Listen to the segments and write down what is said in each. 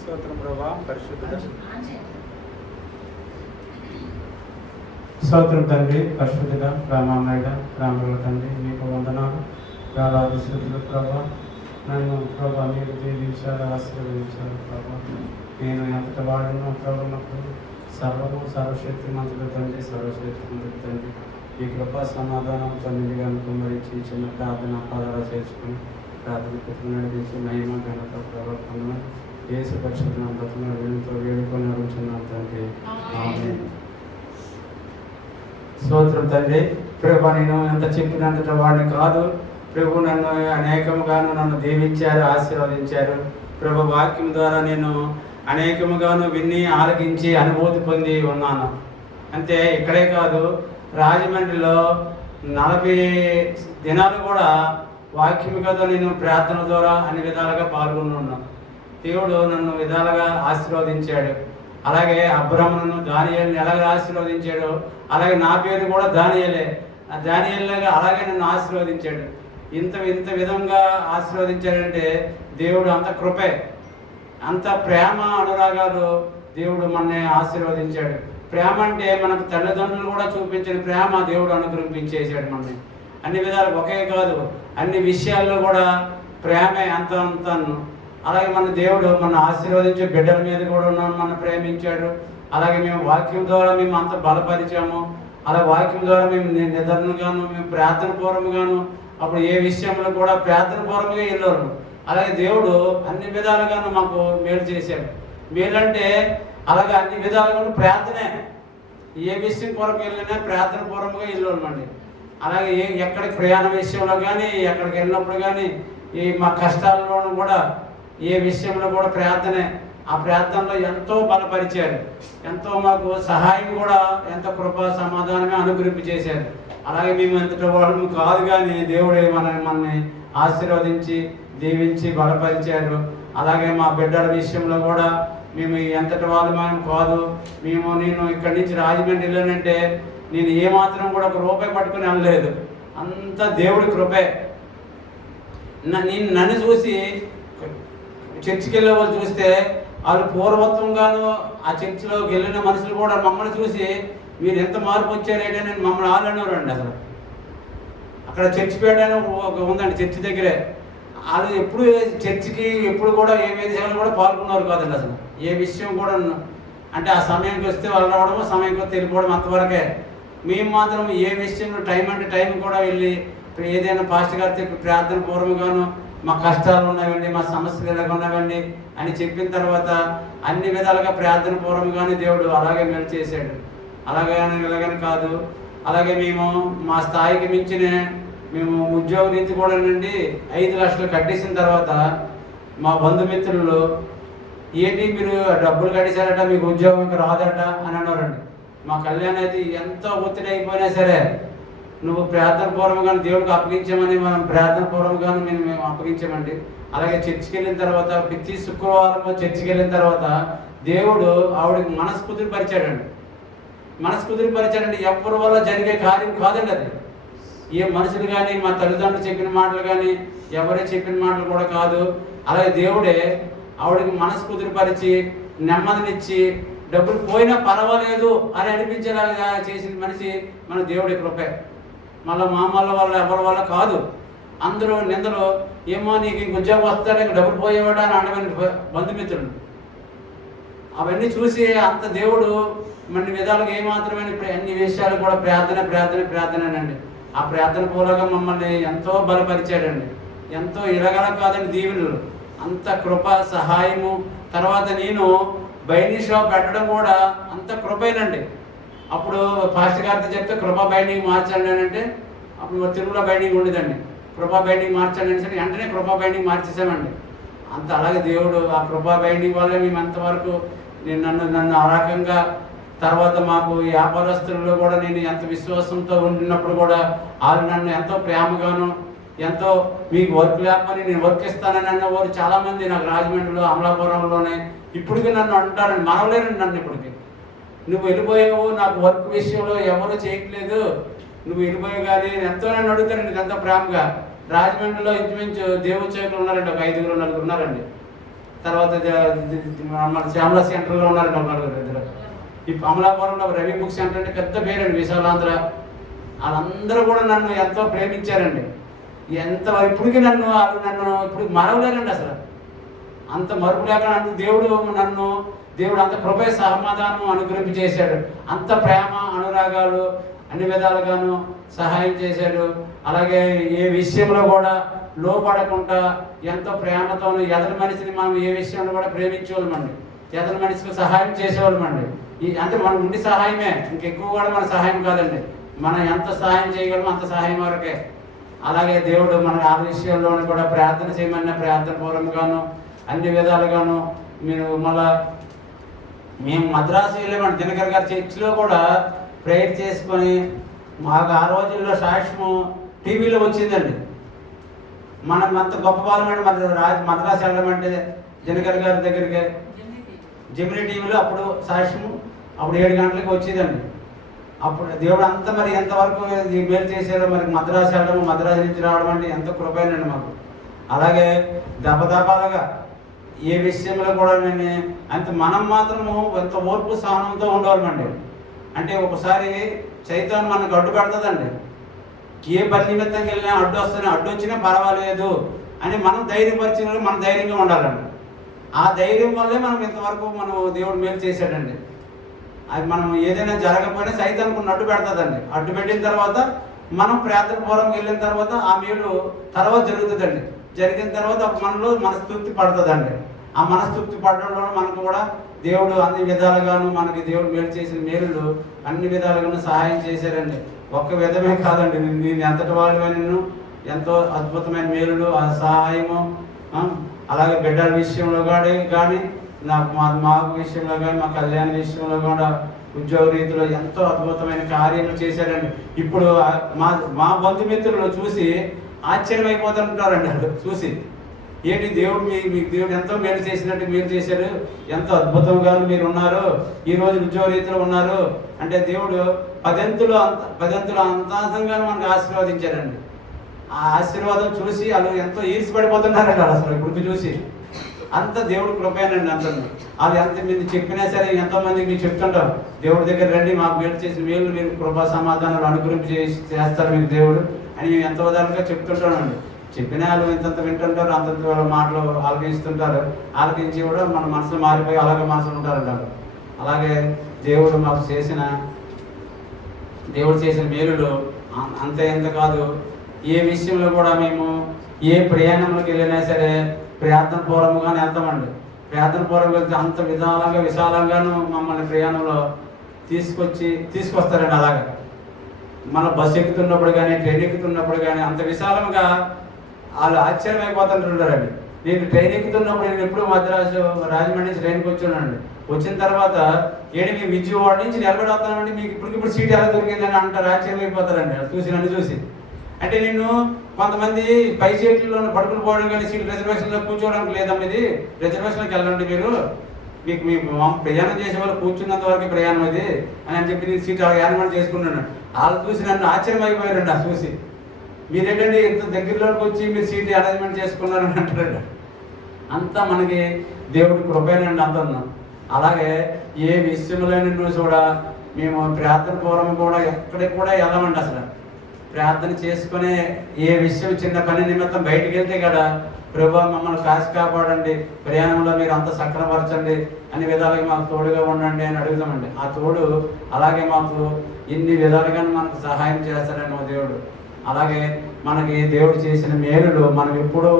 స్తోత్రం ప్రభా, పరిశుద్ధుడా. స్తోత్రం తండ్రి, పరిశుద్ధుడా, రామామయుడ, రాముల తండ్రి, మీకు వందనాలు, వేలాది స్థుతులు ప్రభా. నన్ను ప్రభా మీరు దీవించారు, ఆశీర్వదించారు ప్రభా. నేను ఎంతటి వాడును ప్రభు, నాకు సర్వము సర్వశక్తిమంతుడు తండ్రి, సర్వశక్తిమంతుడు తండ్రి. ఈ కృపా సమాధానం తొమ్మిదిగా కుమ్మరించి చిన్న ప్రార్థన పాదాలు చేసుకుని ప్రార్థన నడిపించి మహిమ ఘనత ప్రవర్తన యేసు పరిశుద్ధ బ్రతుకును వీళ్ళతో వేడుకొని అడుగుతున్నాను తండ్రి. ఆమేన్. స్తోత్రం తండ్రి. ప్రభు, నేను ఎంత చెప్పినంతట వాడిని కాదు ప్రభు. నన్ను అనేకముగాను నన్ను దీవించారు, ఆశీర్వదించారు ప్రభు. వాక్యం ద్వారా నేను అనేకముగాను విన్ని ఆలకించి అనుభూతి పొంది ఉన్నాను. అంతే, ఇక్కడే కాదు, రాజమండ్రిలో 40 దినాలు కూడా వాక్యం కదా నేను ప్రార్థన ద్వారా అన్ని విధాలుగా పాల్గొని ఉన్నాను. దేవుడు నన్ను విధాలుగా ఆశీర్వదించాడు. అలాగే అబ్రహామును, దానియేలుని ఎలాగ ఆశీర్వదించాడో అలాగే నా పేరు కూడా దానియేలే. దానియేలుగా అలాగే నన్ను ఆశీర్వదించాడు. ఇంత విధంగా ఆశీర్వదించాడంటే దేవుడు అంత కృపే, అంత ప్రేమ అనురాగాలు దేవుడు మనల్ని ఆశీర్వదించాడు. ప్రేమ అంటే మనకు తల్లిదండ్రులు కూడా చూపించిన ప్రేమ దేవుడు అనుగ్రహించేసాడు మనల్ని. అన్ని విధాలు ఒకే కాదు, అన్ని విషయాల్లో కూడా ప్రేమే అంతను. అలాగే మన దేవుడు మన ఆశీర్వదించే బిడ్డల మీద కూడా మన ప్రేమించాడు. అలాగే మేము వాక్యం ద్వారా మేము అంత బలపరిచాము. అలా వాక్యం ద్వారా మేము నిద్రగాను, మేము ప్రార్థన పూర్వముగాను, అప్పుడు ఏ విషయంలో కూడా ప్రార్థన పూర్వముగా వెళ్ళారు. అలాగే దేవుడు అన్ని విధాలుగాను మాకు మేలు చేశాడు. మేలంటే అలాగే అన్ని విధాలుగాను ప్రార్థనే. ఏ విషయం కొరకు వెళ్ళినా ప్రార్థన పూర్వముగా వెళ్ళామండి. అలాగే ఎక్కడికి ప్రయాణ విషయంలో కానీ, ఎక్కడికి వెళ్ళినప్పుడు కానీ, ఈ మా కష్టాల్లోనూ కూడా ఏ విషయంలో కూడా ప్రార్థనే. ఆ ప్రార్థనలో ఎంతో బలపరిచారు, ఎంతో మాకు సహాయం కూడా, ఎంత కృపా సమాధానమే అనుగ్రహింప చేశారు. అలాగే మేము ఎంతటి వాళ్ళము కాదు కానీ దేవుడే మనల్ని ఆశీర్వదించి దీవించి బలపరిచారు. అలాగే మా బిడ్డల విషయంలో కూడా మేము ఎంతటి వాళ్ళు మనం కాదు. నేను ఇక్కడి నుంచి రాజమండ్రి వెళ్ళానంటే నేను ఏమాత్రం కూడా ఒక రూపాయి పట్టుకుని వెళ్ళలేదు. అంత దేవుడి కృపే. నన్ను చూసి చర్చికి వెళ్ళే వాళ్ళు చూస్తే వాళ్ళు పూర్వత్వంగాను ఆ చర్చిలోకి వెళ్ళిన మనుషులు కూడా మమ్మల్ని చూసి మీరు ఎంత మార్పు వచ్చారేంటి అని మమ్మల్ని ఆలనేవారండి. అసలు అక్కడ చర్చిపేట అని ఉందండి, చర్చి దగ్గరే. వాళ్ళు ఎప్పుడు చర్చికి ఎప్పుడు కూడా ఏ విషయాలు కూడా పాల్గొన్నారు కాదండి. అసలు ఏ విషయం కూడా అంటే ఆ సమయానికి వస్తే వాళ్ళు రావడము, సమయానికి వస్తే వెళ్ళిపోవడం, అంతవరకే. మేము మాత్రం ఏ విషయంలో టైం అంటే టైం కూడా వెళ్ళి ఏదైనా పాస్టర్ గారు చెప్పి ప్రార్థన పూర్వముగాను మా కష్టాలు ఉన్నాయండి, మా సమస్యలు ఎలాగ ఉన్నాయండి అని చెప్పిన తర్వాత అన్ని విధాలుగా ప్రార్థన పూర్వముగానే దేవుడు అలాగే మేలు చేశాడు. ఇలాగని కాదు, అలాగే మేము మా స్థాయికి మించిన మేము ఉద్యోగ రీతి కూడా నుండి 5 లక్షలు కట్టేసిన తర్వాత మా బంధుమిత్రులు ఏంటి మీరు డబ్బులు కట్టేశారట, మీకు ఉద్యోగం ఇంకా రాదట అని అన్నారండి. మా కళ్యాణ్ అయితే ఎంతో ఒత్తిడి అయిపోయినా సరే నువ్వు ప్రార్థన పూర్వకంగా దేవుడికి అప్పగించామని మనం ప్రార్థన పూర్వకంగా మేము అప్పగించామండి. అలాగే చర్చికి వెళ్ళిన తర్వాత ప్రతి శుక్రవారం చర్చికి వెళ్ళిన తర్వాత దేవుడు ఆవిడకి మనసు కుదిరిపరిచాడండి. ఎవరి వల్ల జరిగే కార్యం కాదండి అది. ఏ మనుషులు కానీ, మా తల్లిదండ్రులు చెప్పిన మాటలు కానీ, ఎవరే చెప్పిన మాటలు కూడా కాదు. అలాగే దేవుడే ఆవిడకి మనసు కుదిరిపరిచి నెమ్మదినిచ్చి డబ్బులు పోయినా పర్వాలేదు అని అనిపించేలాగా చేసిన మనిషి మన దేవుడి కృపే. మళ్ళీ మామూల వల్ల ఎవరి వల్ల కాదు. అందరూ నిందలు ఏమో నీకు ఇంక ఉద్యోగం వస్తాడు, ఇంక డబ్బులు పోయేవాడా అని అడగని బంధుమిత్రులు. అవన్నీ చూసి అంత దేవుడు మన విధాలుగా ఏమాత్రమైన అన్ని విషయాలు కూడా ప్రార్థనేనండి. ఆ ప్రార్థన పూర్వకంగా మమ్మల్ని ఎంతో బలపరిచాడండి. ఎంతో ఇరగల కాదండి దీవెనలు, అంత కృప సహాయము. తర్వాత నేను బైండింగ్ షాప్ పెట్టడం కూడా అంత కృపేనండి. అప్పుడు పాస్టర్ గారితో చెప్తే కృపా బైండింగ్ మార్చండి అని అంటే, అప్పుడు తెలుగులో బైండింగ్ ఉండేదండి. కృపా బైండింగ్ మార్చండి అని సరే వెంటనే కృపా బైండింగ్ మార్చేసామండి. అంత అలాగే దేవుడు ఆ కృపా బైండింగ్ వల్ల మేము అంతవరకు నన్ను ఆ రకంగా. తర్వాత మాకు వ్యాపారస్తుల్లో కూడా నేను ఎంత విశ్వాసంతో ఉండినప్పుడు కూడా వాళ్ళు నన్ను ఎంతో ప్రేమగాను, ఎంతో మీకు వర్క్ లేకపోతే నేను వర్క్ ఇస్తానని అన్నవారు చాలామంది నాకు రాజమండ్రిలో, అమలాపురంలోనే ఇప్పటికీ నన్ను అంటారండి. మనవలేరండి నన్ను ఇప్పటికి. నువ్వు వెళ్ళిపోయావు, నాకు వర్క్ విషయంలో ఎవరు చేయట్లేదు, నువ్వు వెళ్ళిపోయావు కానీ ఎంతో నన్ను అడుగుతారండి ఎంతో ప్రేమగా. రాజమండ్రిలో ఇంచుమించు దేవుడి చౌకలు ఉన్నారండి, ఒక 5-4 ఉన్నారండి. తర్వాత మన శ్యామల సెంటర్లో ఉన్నారండి ఒక నలుగురు ఇద్దరు. ఈ అమలాపురంలో రవి బుక్ సెంటర్ అంటే పెద్ద పేరండి విశాలాంధ్ర. వాళ్ళందరూ కూడా నన్ను ఎంతో ప్రేమించారండి. ఇప్పటికీ నన్ను ఇప్పుడు మరవలేరండి అసలు. అంత మరుపు లేక దేవుడు అంత కృప సమాధానం అనుగ్రహించి చేశాడు. అంత ప్రేమ అనురాగాలు అన్ని విధాలుగాను సహాయం చేశాడు. అలాగే ఏ విషయంలో కూడా లోపడకుండా ఎంతో ప్రేమతోనూ ఎదటి మనిషిని మనం ఏ విషయంలో కూడా ప్రేమించేవాళ్ళమండి. ఎదటి మనిషికి సహాయం చేసేవాళ్ళమండి. అంటే మనం ఉండి సహాయమే, ఇంకెక్కువ కూడా మన సహాయం కాదండి. మనం ఎంత సహాయం చేయగలమో అంత సహాయం వరకే. అలాగే దేవుడు మన ఆ విషయంలోనూ కూడా ప్రార్థన చేయమన్న ప్రార్థన పూర్వకంగాను అన్ని విధాలుగాను మేము మద్రాసు వెళ్ళామండి. దినకర్ గారి చర్చిలో కూడా ప్రేయర్ చేసుకొని మాకు ఆ రోజుల్లో సాక్ష్యము టీవీలో వచ్చిందండి. మనం అంత గొప్ప వాళ్ళమండి. మద్రాసు వెళ్ళమంటే దినకర్ గారి దగ్గరికి జెమినీ టీవీలో అప్పుడు సాక్ష్యము అప్పుడు 7 గంటలకు వచ్చేదండి. అప్పుడు దేవుడు అంతా మరి ఎంతవరకు మేలు చేశారో మరి మద్రాసు వెళ్ళడం, మద్రాసు నుంచి రావడం అంటే ఎంత కృపైనండి మాకు. అలాగే దపదపాలుగా ఏ విషయంలో కూడా మనం మాత్రము ఎంత ఓర్పు సహనంతో ఉండవాలండి. అంటే ఒకసారి చైతన్యం మనకు అడ్డు పెడుతుందండి. ఏ పని నిమిత్తంగా వెళ్ళినా అడ్డు వచ్చినా పర్వాలేదు అని మనం ధైర్యపరిచిన మనం ధైర్యంగా ఉండాలండి. ఆ ధైర్యం వల్లే మనం ఇంతవరకు దేవుడు మేలు చేశాడండి. అది మనం ఏదైనా జరగకపోయినా సైతానికి అడ్డు పెడుతుందండి. అడ్డు పెట్టిన తర్వాత మనం ప్రార్థన పూర్వకంగా వెళ్ళిన తర్వాత ఆ మేలు తర్వాత జరుగుతుందండి. జరిగిన తర్వాత మనలో మనస్తృప్తి పడుతుందండి. ఆ మనస్తృప్తి పడడంలో మనకు కూడా దేవుడు అన్ని విధాలుగాను మనకి దేవుడు మేలు చేసిన మేలులు అన్ని విధాలుగాను సహాయం చేశారండి. ఒక్క విధమే కాదండి, నేను ఎంతటి వాళ్ళ నిన్ను ఎంతో అద్భుతమైన మేలులు ఆ సహాయము. అలాగే బిడ్డల విషయంలో కానీ నాకు మా విషయంలో కానీ మా కళ్యాణ విషయంలో కూడా ఉద్యోగ రీతిలో ఎంతో అద్భుతమైన కార్యములు చేశారండి. ఇప్పుడు మా బంధుమిత్రులు చూసి ఆశ్చర్యమైపోతుంటారండి. వాళ్ళు చూసి ఏంటి దేవుడు మీకు దేవుడు ఎంతో మేలు చేసినట్టు మీరు చేశారు, ఎంతో అద్భుతంగా మీరు ఉన్నారు, ఈరోజు ఉద్యోగ రీతిలో ఉన్నారు అంటే దేవుడు పదంతులు అంతాంతంగా మనకు ఆశీర్వదించారండి. ఆ ఆశీర్వాదం చూసి వాళ్ళు ఎంతో ఈర్చిపడిపోతున్నారండి. అసలు ఇప్పుడు చూసి అంత దేవుడు కృపేనండి. అంత వాళ్ళు ఎంతమంది చెప్పినా సరే ఎంతోమందికి మీరు చెప్తుంటారు, దేవుడి దగ్గర రండి, మాకు మేలు చేసిన మేలు మీరు కృపా సమాధానాలు అనుగ్రహించి చేస్తారు మీకు దేవుడు అని మేము ఎంతో విధాలుగా చెప్తుంటామండి. చెప్పిన వాళ్ళు ఇంతంత వింటుంటారు, అంతంత వాళ్ళ మాటలు ఆలకిస్తుంటారు. ఆలకించి కూడా మన మనసులో మారిపోయి అలాగే మనసులు ఉంటారంటారు. అలాగే దేవుడు మాకు చేసిన మేలులు ఎంత కాదు. ఏ విషయంలో కూడా మేము ఏ ప్రయాణంలోకి వెళ్ళినా సరే ప్రార్థన పూర్వకంగానే వెళ్తామండి. ప్రార్థన పూర్వకంగా వెళ్తే అంత విశాలంగాను మమ్మల్ని ప్రయాణంలో తీసుకొస్తారండి. అలాగే మన బస్సు ఎక్కుతున్నప్పుడు కానీ ట్రైన్ ఎక్కుతున్నప్పుడు కానీ అంత విశాలంగా వాళ్ళు ఆశ్చర్యమైపోతుంటారండి. నేను ట్రైన్ ఎక్కుతున్నప్పుడు నేను ఎప్పుడు రాజమండ్రి నుంచి ట్రైన్కి వచ్చానండి. వచ్చిన తర్వాత మీ విజయవాడ నుంచి నిలబడి వస్తానండి, మీకు ఇప్పుడు సీట్ ఎలా దొరికిందని అంటారు, ఆశ్చర్యమైపోతారండి నన్ను చూసి. అంటే నేను కొంతమంది పై సీట్లలో పడుకుని పోవడం కానీ సీట్ రిజర్వేషన్లో కూర్చోవడానికి లేదమ్మా, ఇది రిజర్వేషన్కి వెళ్ళండి మీకు ప్రయాణం చేసే వాళ్ళు కూర్చున్నంత వరకు ప్రయాణం అది అని చెప్పి నేను సీట్ ఏర్పాటు చేసుకున్నాను. వాళ్ళు చూసి నన్ను ఆశ్చర్యమైపోయారండి. ఆ చూసి మీరేంటండి ఇంత దగ్గరలోకి వచ్చి మీరు సీట్ అరేంజ్మెంట్ చేసుకున్నారని అంటారండి. అంతా మనకి దేవుడి కృపేనండి అంత. అలాగే ఏ విషయంలో నిన్ను కూడా మేము ప్రార్థన పూర్వం కూడా ఎక్కడికి కూడా వెళ్ళమండి. అసలు ప్రార్థన చేసుకునే ఏ విషయం చిన్న పని నిమిత్తం బయటికి వెళ్తే కదా ప్రభు మమ్మల్ని కాపాడండి, ప్రయాణంలో మీరు అంత సక్రమపరచండి, అన్ని విధాలుగా మాకు తోడుగా ఉండండి అని అడుగుతామండి. ఆ తోడు అలాగే మాకు ఇన్ని విధాలుగా మనకు సహాయం చేస్తాడండి మా దేవుడు. అలాగే మనకి దేవుడు చేసిన మేలులు మనం ఎప్పుడూ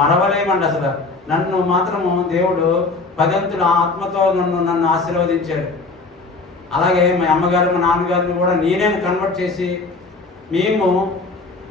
మరవలేమండి. అసలు నన్ను మాత్రము దేవుడు 10 ఆత్మతో నన్ను ఆశీర్వదించాడు. అలాగే మా అమ్మగారు మా నాన్నగారిని కూడా నేనే కన్వర్ట్ చేసి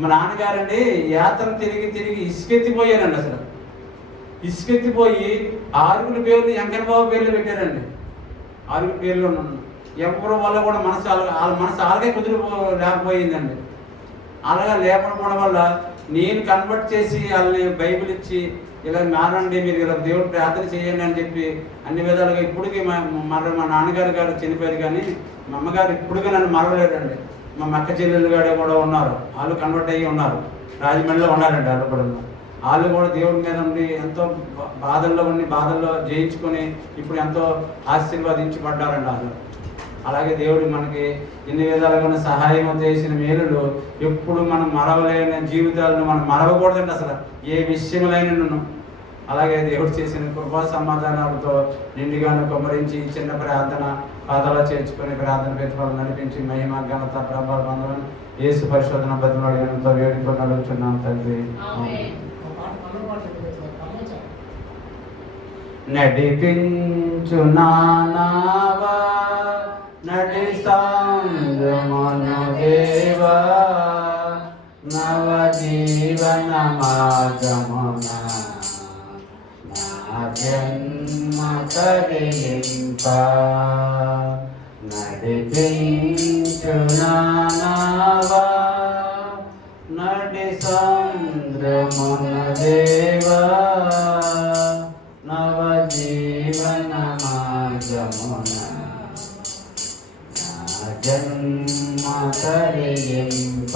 మా నాన్నగారండి యాత్ర తిరిగి ఇసుకెత్తిపోయారండి. అసలు ఇసుకెత్తిపోయి 6 పేర్లు వెంకటబాబు పేర్లు పెట్టారండి. 6 పేర్లు ఎవరి వల్ల కూడా వాళ్ళ మనసు అలాగే లేకపోయిందండి. అలాగా లేకపోవడం వల్ల నేను కన్వర్ట్ చేసి వాళ్ళని బైబిల్ ఇచ్చి ఇలా మారండి, మీరు ఇలా దేవుడు ప్రార్థన చేయండి అని చెప్పి అన్ని విధాలుగా ఇప్పటికీ మా నాన్నగారు చనిపోయారు కానీ మా అమ్మగారు ఇప్పటికీ నన్ను మరవలేదండి. మా అక్క చెల్లెలు గారు కూడా ఉన్నారు, వాళ్ళు కన్వర్ట్ అయ్యి ఉన్నారు, రాజమండ్రిలో ఉన్నారండి. వాళ్ళు కూడా వాళ్ళు కూడా దేవుడి మీద ఉండి ఎంతో బాధల్లో జయించుకొని ఇప్పుడు ఎంతో ఆశీర్వదించబడ్డారండి వాళ్ళు. అలాగే దేవుడు మనకి ఎన్ని విధాలుగా సహాయం చేసిన మేలులు ఎప్పుడు మనం మరవలేని జీవితాలను మనం మరవకూడదండి అసలు ఏ విషయములైనను. అలాగే దేవుడు చేసిన కృపా సమాధానాలతో నిండుగాను కుమ్మరించి చిన్న ప్రార్థన పాదాలో చేర్చుకొని ప్రార్థన పెట్టుకోవాలి నడిపించి మహిమ ఘనత ప్రభావ బంధువులను యేసు పరిశోధన బతులు వేడుకొని అడుగుతున్నాం తండ్రి. నడిపించు నానావా నడి సాంద్రమును దేవా నవ జీవన మార్గమున నా జన్మ కలిగింప. నడిపించు నానావా నడి సాంద్రమును దేవా నవ జీవన మార్గమున నా జన్మ కలిగింప.